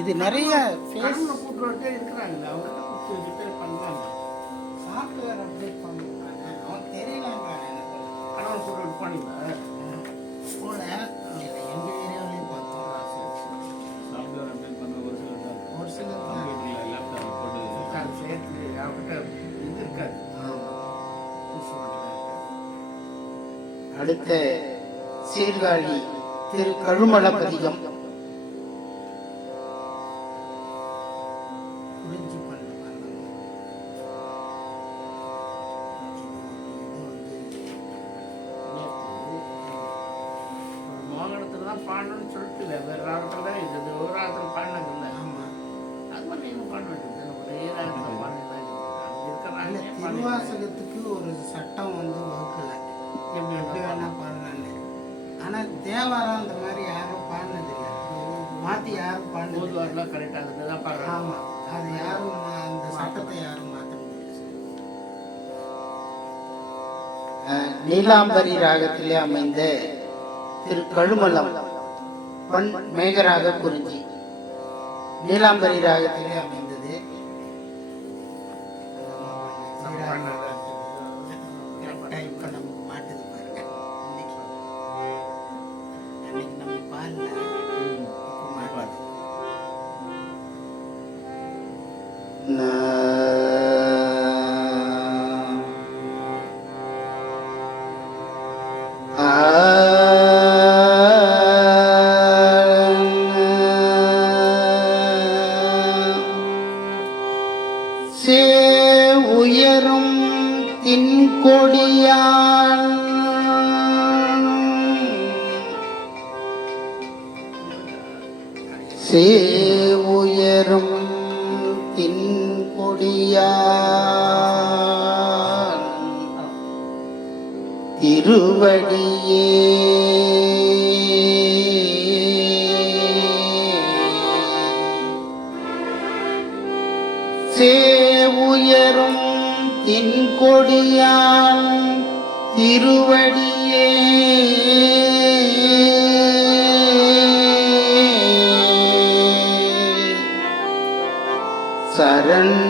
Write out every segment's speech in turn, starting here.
இது நிறைய ஃபேஸ் கூட்டுறவர்கிட்ட இருக்கிறாங்க கொடுத்து ரிப்பேர் பண்ணுறாங்க சாஃப்ட்வேர் அப்டேட் பண்ணுறாங்க அவன் தெரியலன்றாங்க எனக்கு. போனீங்களா போல எங்கள் ஏரியாவிலையும் பார்த்தோம் சாஃப்ட்வேர் அப்டேட் ஒரு சில ஒரு லேப்டாப் போட்டு இருக்காது சேர்த்து அவர்கிட்ட இது இருக்காது. அடுத்த சீர்காழி திரு கழுமலபதிகம் குறிஞ்சி நீலாம்பரி ராகத்திலே அமைந்த திரு கழுமலம் பண் மேகராக குறிஞ்சி. நீலாம்பரி ராகத்திலே அமைந்த சேவுயரும் தின்கொடியான் திருவடியே. சரண்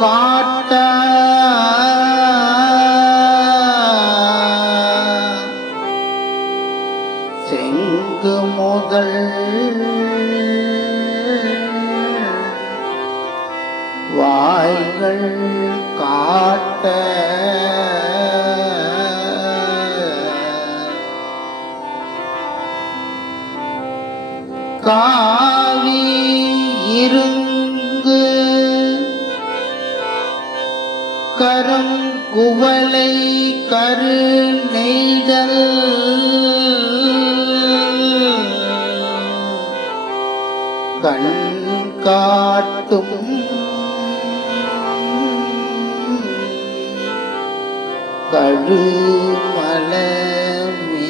காட்ட குவளை கரு நெய்தல். கண் காட்டும் கழுமலமே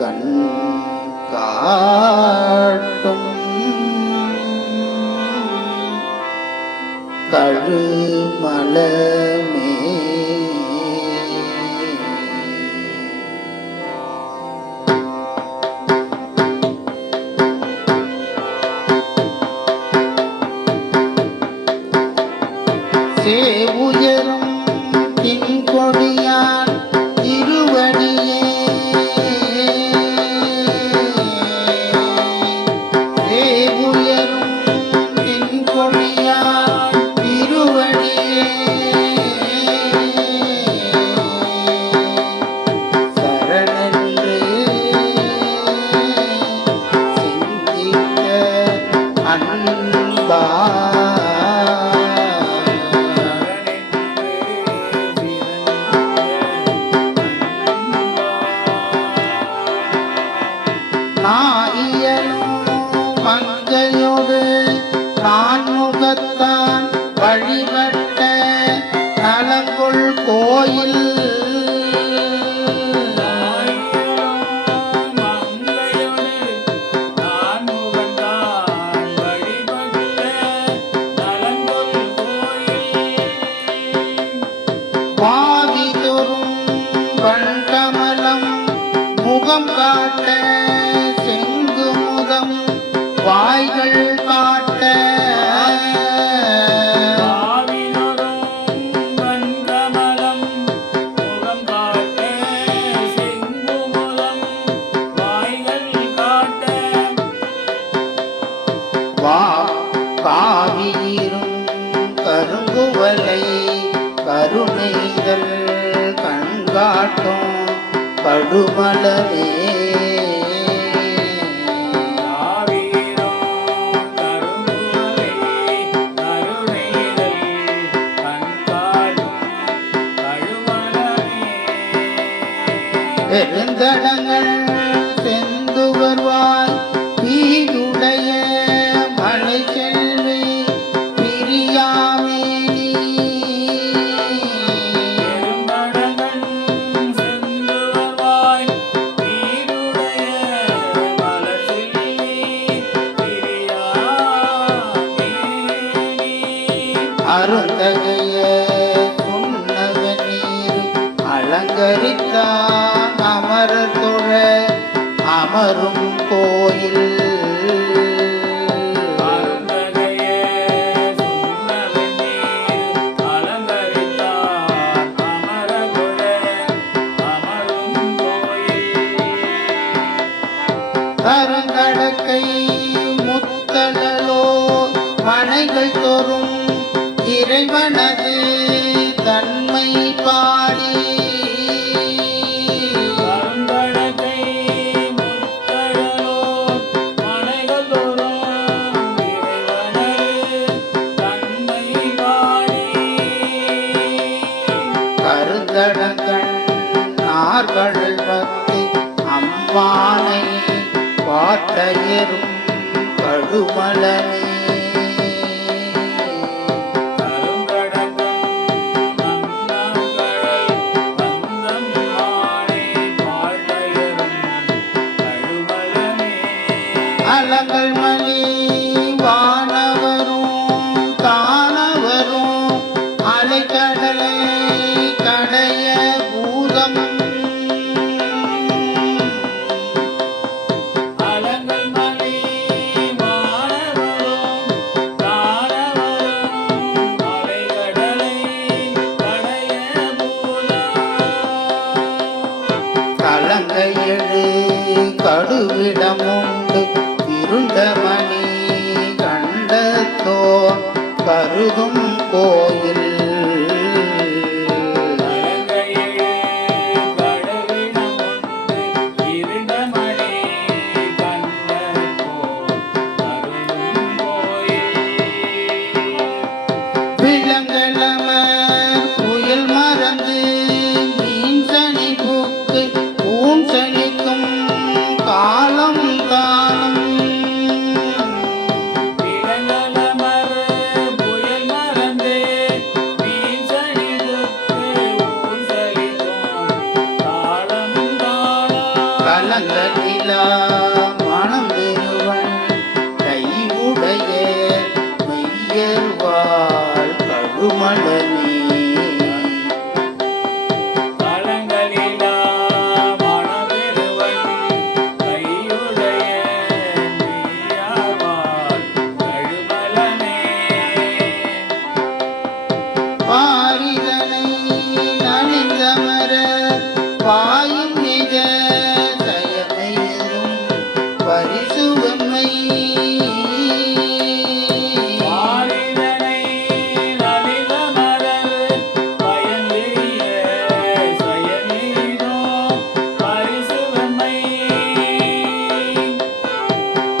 கண் கா ရူပလည်း அமரும் கோயில். பாட்டையரும் கடுமலமே கடுவிடமுண்டு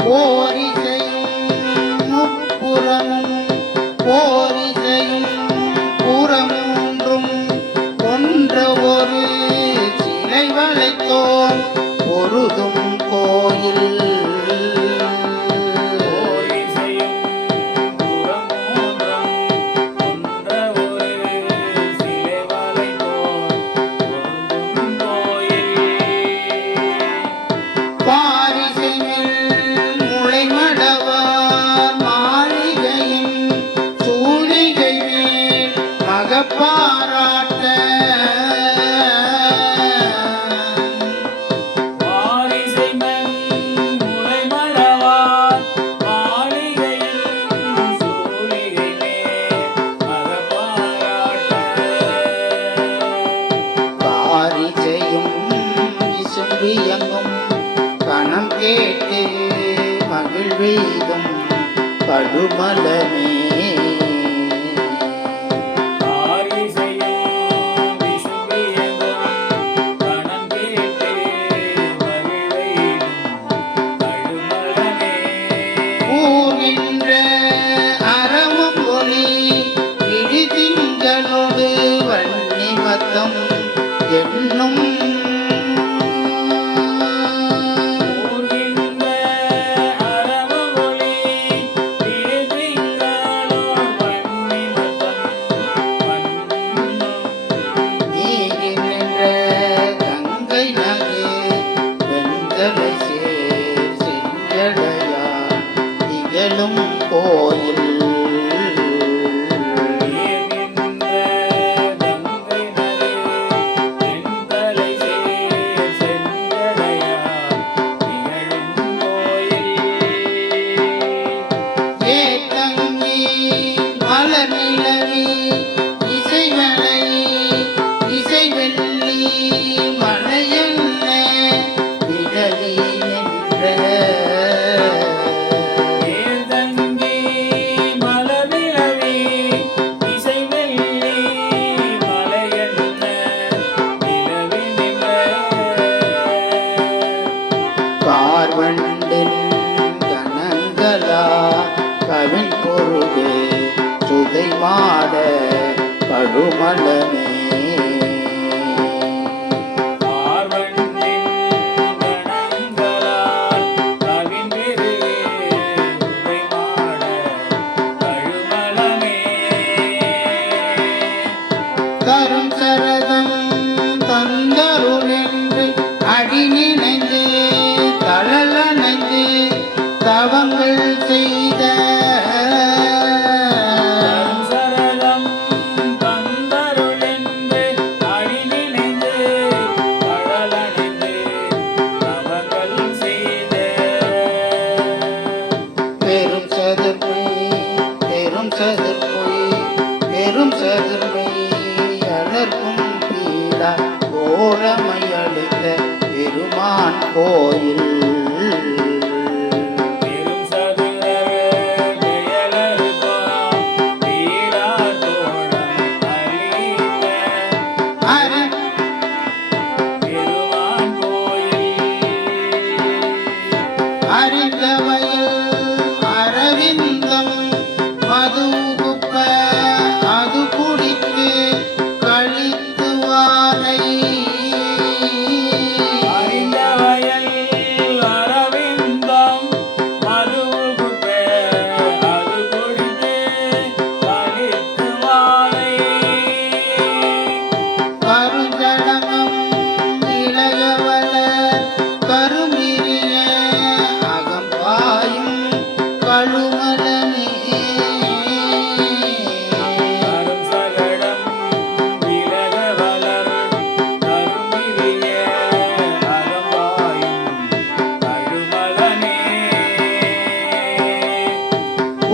போரிசையும் முப்புறமும் போரிசையும்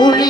புலி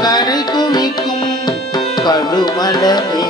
கரை குமிக்கும் கழுமலமே